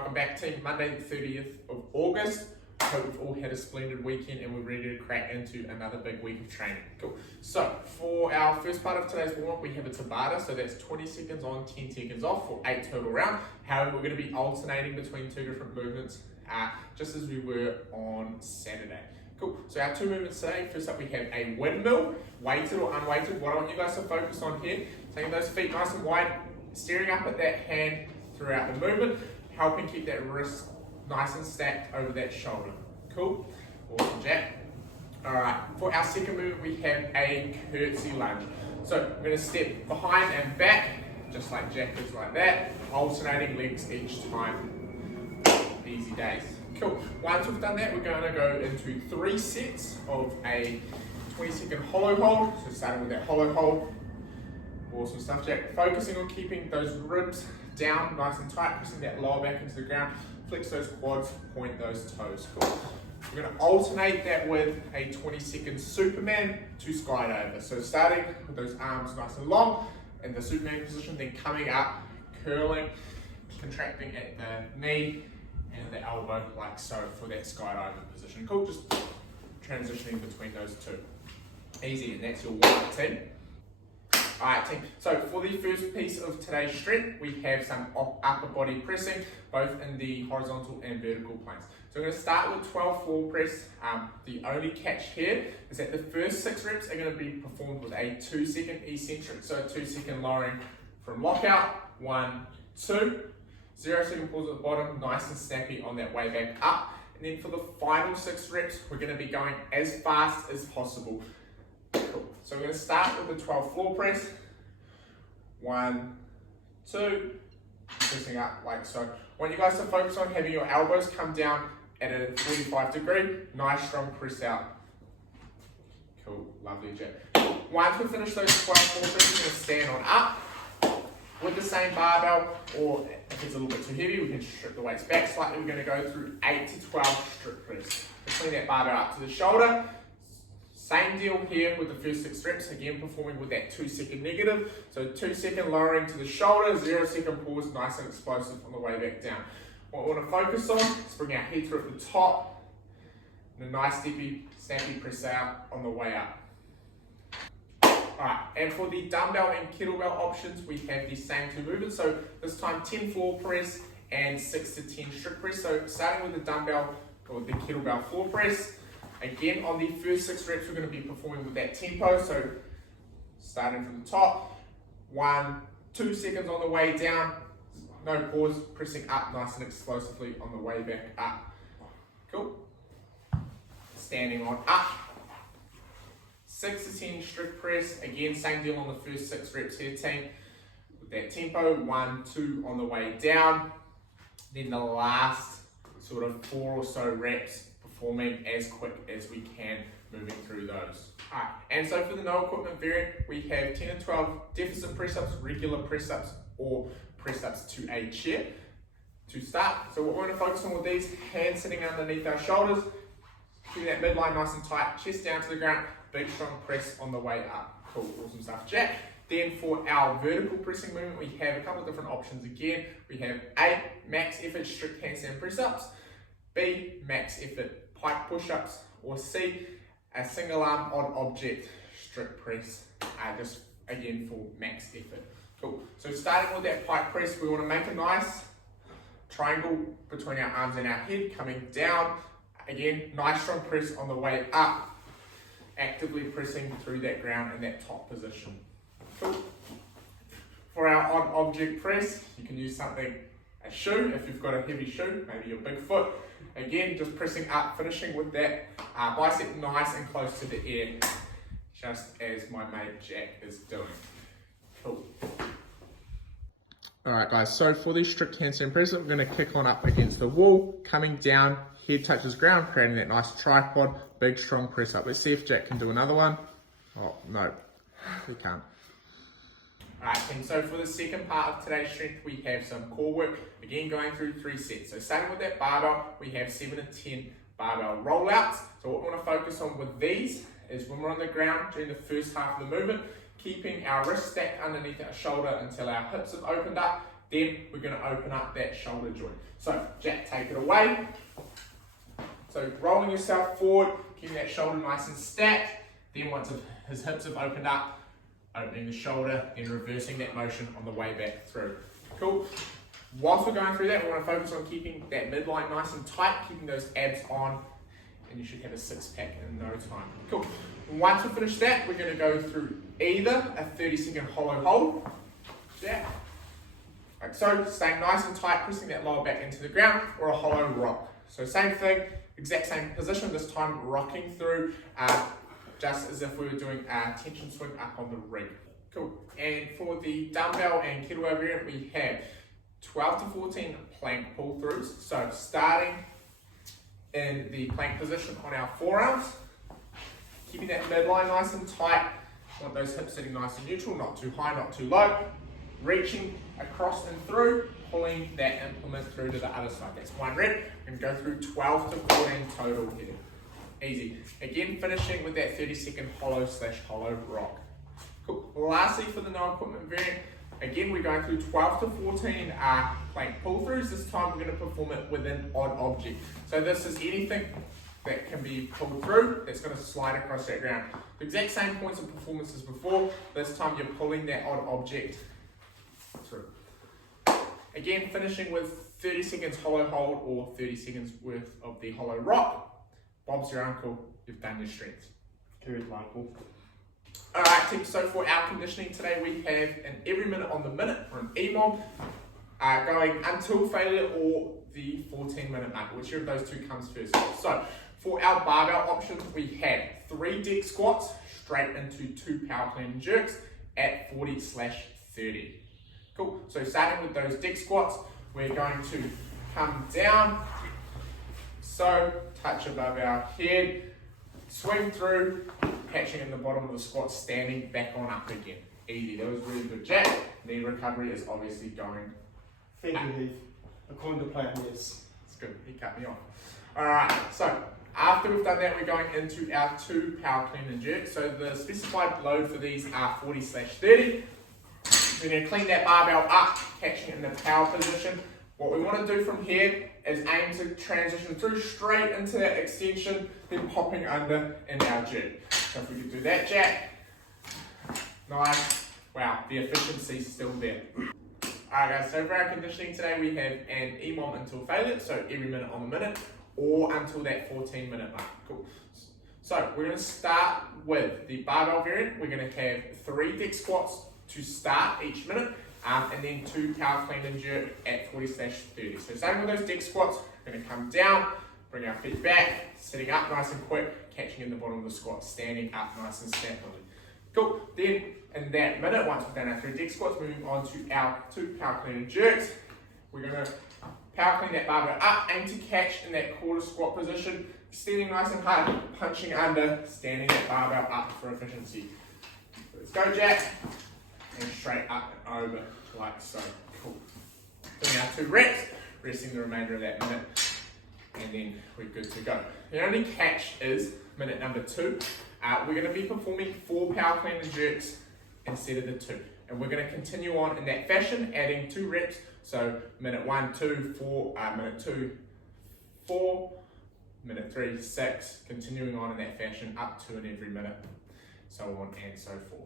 Welcome back team, Monday the 30th of August. Hope we've all had a splendid weekend and we're ready to crack into another big week of training. Cool. So for our first part of today's warm-up, we have a Tabata, so that's 20 seconds on, 10 seconds off for 8 total rounds. However, we're going to be alternating between two different movements, just as we were on Saturday. Cool. So our two movements today, first up we have a windmill, weighted or unweighted. What I want you guys to focus on here, taking those feet nice and wide, staring up at that hand throughout the movement, helping keep that wrist nice and stacked over that shoulder. Cool? Awesome, Jack. Alright, for our second movement we have a curtsy lunge. So we're going to step behind and back, just like Jack is like that, alternating legs each time. Easy days. Cool. Once we've done that, we're going to go into 3 sets of a 20-second hollow hold. So starting with that hollow hold. Awesome stuff, Jack. Focusing on keeping those ribs down nice and tight, pressing that lower back into the ground. Flex those quads, point those toes. Cool. We're going to alternate that with a 20-second Superman to skydiver. So starting with those arms nice and long in the Superman position, then coming up, curling, contracting at the knee and the elbow like so for that skydiving position. Cool, just transitioning between those two. Easy, and that's your warm-up team. Alright team, so for the first piece of today's strength, we have some upper body pressing, both in the horizontal and vertical planes. So we're going to start with 12 floor press. The only catch here is that the first 6 reps are going to be performed with a 2-second eccentric, so a 2-second lowering from lockout, 1, 2, 0-second pause at the bottom, nice and snappy on that way back up. And then for the final 6 reps, we're going to be going as fast as possible. Cool. So we're going to start with the 12 floor press. 1, 2, pressing up like so. I want you guys to focus on having your elbows come down at a 45 degree. Nice strong press out. Cool, lovely, Jack. Once we finish those 12 floor presses, we're going to stand on up with the same barbell, or if it's a little bit too heavy, we can strip the weights back slightly. We're going to go through 8 to 12 strict press. Between that barbell up to the shoulder. Same deal here with the first 6 reps, again performing with that 2-second negative. So 2-second lowering to the shoulder, 0-second pause, nice and explosive on the way back down. What we want to focus on is bring our head through at the top, and a nice steppy, snappy press out on the way up. Alright, and for the dumbbell and kettlebell options, we have the same 2 movements. So this time 10 floor press and 6 to 10 strict press. So starting with the dumbbell or the kettlebell floor press. Again, on the first 6 reps, we're going to be performing with that tempo. So starting from the top, 1, 2 seconds on the way down, no pause, pressing up nice and explosively on the way back up. Cool. Standing on up. 6 to 10 strict press. Again, same deal on the first 6 reps here, team. With that tempo, 1, 2 on the way down. Then the last sort of 4 or so reps, performing as quick as we can, moving through those. Alright, and so for the no equipment variant, we have 10 and 12 deficit press-ups, regular press-ups, or press-ups to a chair to start. So what we're going to focus on with these, hands sitting underneath our shoulders, keeping that midline nice and tight, chest down to the ground, big strong press on the way up. Cool, awesome stuff, Jack. Then for our vertical pressing movement, we have a couple of different options again. We have A, max effort strict handstand press-ups, B, max effort piked push-ups, or C, a single arm on object strict press, just again for max effort. Cool. So starting with that pike press, we want to make a nice triangle between our arms and our head, coming down. Again, nice strong press on the way up, actively pressing through that ground in that top position. Cool. For our on object press, you can use something, a shoe, if you've got a heavy shoe, maybe your big foot. Again, just pressing up, finishing with that bicep nice and close to the air, just as my mate Jack is doing. Cool. Alright guys, so for the strict handstand press, we're going to kick on up against the wall, coming down, head touches ground, creating that nice tripod, big strong press up. Let's see if Jack can do another one. Oh, no, he can't. Alright team, so for the second part of today's strength, we have some core work, again going through 3 sets. So starting with that barbell, we have 7 and 10 barbell rollouts. So what we want to focus on with these is when we're on the ground during the first half of the movement, keeping our wrists stacked underneath our shoulder until our hips have opened up, Then we're going to open up that shoulder joint. So Jack, take it away. So rolling yourself forward, keeping that shoulder nice and stacked. Then once his hips have opened up, opening the shoulder, then reversing that motion on the way back through. Cool. Whilst we're going through that, we want to focus on keeping that midline nice and tight, keeping those abs on, and you should have a six-pack in no time. Cool. Once we finish that, we're going to go through either a 30-second hollow hold, like so, staying nice and tight, pressing that lower back into the ground, or a hollow rock. So same thing, exact same position, this time rocking through, just as if we were doing a tension swing up on the rig. Cool. And for the dumbbell and kettlebell variant, we have 12 to 14 plank pull-throughs. So starting in the plank position on our forearms, keeping that midline nice and tight. Want those hips sitting nice and neutral, not too high, not too low. Reaching across and through, pulling that implement through to the other side. That's one rep. We're going to go through 12 to 14 total here. Easy. Again, finishing with that 30-second hollow/hollow rock. Cool. Lastly, for the no equipment variant, again, we're going through 12 to 14 plank pull-throughs. This time we're going to perform it with an odd object. So this is anything that can be pulled through that's going to slide across that ground. The exact same points of performance as before. This time you're pulling that odd object through. Again, finishing with 30 seconds hollow hold or 30 seconds worth of the hollow rock. Bob's your uncle, you've done your strength. Good, Michael. Alright team, so for our conditioning today we have an every minute on the minute or an EMOM going until failure or the 14-minute mark, whichever of those two comes first. So for our barbell options we have 3 deck squats straight into 2 power clean and jerks at 40/30. Cool, so starting with those deck squats, we're going to come down, so touch above our head, swing through, catching in the bottom of the squat, standing back on up again. Easy, that was really good, Jack. Knee recovery is obviously going. Thank you, Heath. According to plan, yes. It's good, he cut me off. Alright, so after we've done that, we're going into our 2 power clean and jerks. So the specified load for these are 40/30. We're going to clean that barbell up, catching it in the power position. What we want to do from here is aim to transition through straight into that extension, then popping under in our jerk. So if we could do that, Jack. Nice. Wow, the efficiency's still there. Alright guys, so for our conditioning today we have an EMOM until failure, so every minute on the minute, or until that 14-minute mark. Cool. So we're going to start with the barbell variant. We're going to have 3 deck squats to start each minute, and then 2 power clean and jerk at 40/30. So starting with those deck squats, we're going to come down, bring our feet back, sitting up nice and quick, catching in the bottom of the squat, standing up nice and snappily. Cool. Then in that minute, once we've done our 3 deck squats, moving on to our 2 power clean and jerks, we're going to power clean that barbell up, aim to catch in that quarter squat position, extending nice and hard, punching under, standing that barbell up for efficiency. Let's go, Jack. And straight up and over like so. Cool. Doing our 2 reps, resting the remainder of that minute, and then we're good to go. The only catch is minute number 2. We're going to be performing 4 power clean and jerks instead of the 2. And we're going to continue on in that fashion, adding 2 reps. So minute 1, 2, 4, minute 2, 4, minute 3, 6, continuing on in that fashion up to and every minute, so on and so forth.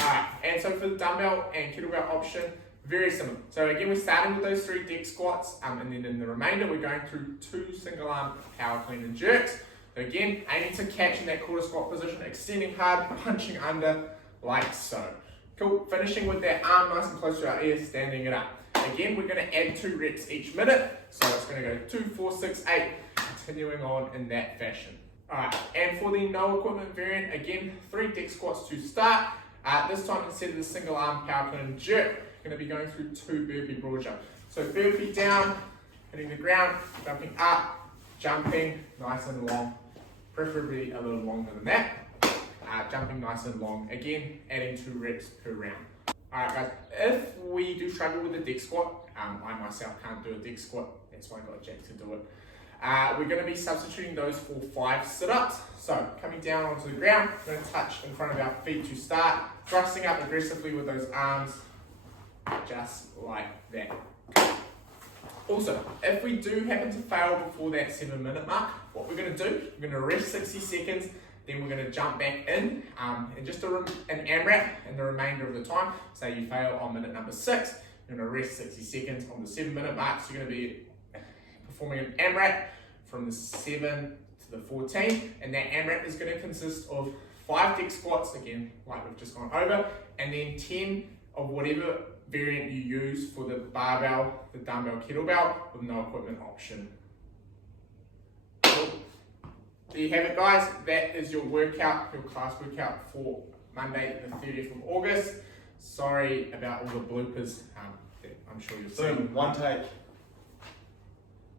Alright, and so for the dumbbell and kettlebell option, very similar. So again, we're starting with those 3 deck squats, and then in the remainder, we're going through 2 single arm power clean and jerks. So again, aiming to catch in that quarter squat position, extending hard, punching under, like so. Cool, finishing with that arm nice and close to our ear, standing it up. Again, we're going to add 2 reps each minute, so it's going to go 2, 4, 6, 8, continuing on in that fashion. Alright, and for the no equipment variant, again, 3 deck squats to start. This time, instead of the single arm power clean and jerk, we're going to be going through 2 burpee broad jump. So burpee down, hitting the ground, jumping up, jumping nice and long, preferably a little longer than that. Jumping nice and long, again, adding 2 reps per round. Alright guys, if we do struggle with the deck squat, I myself can't do a deck squat, that's why I got Jack to do it. We're going to be substituting those for 5 sit-ups. So coming down onto the ground, we're going to touch in front of our feet to start, thrusting up aggressively with those arms, just like that. Also, if we do happen to fail before that 7-minute mark, what we're going to do, we're going to rest 60 seconds, then we're going to jump back in and just an AMRAP in the remainder of the time. Say you fail on minute number 6, you're going to rest 60 seconds on the 7-minute mark, so you're going to be performing an AMRAP from the 7 to the 14, and that AMRAP is going to consist of 5 deck squats, again, like we've just gone over, and then 10 of whatever variant you use for the barbell, the dumbbell, kettlebell, with no equipment option. Cool. There you have it, guys. That is your workout, your class workout for Monday, the 30th of August. Sorry about all the bloopers. I'm sure you'll see. Boom, one take.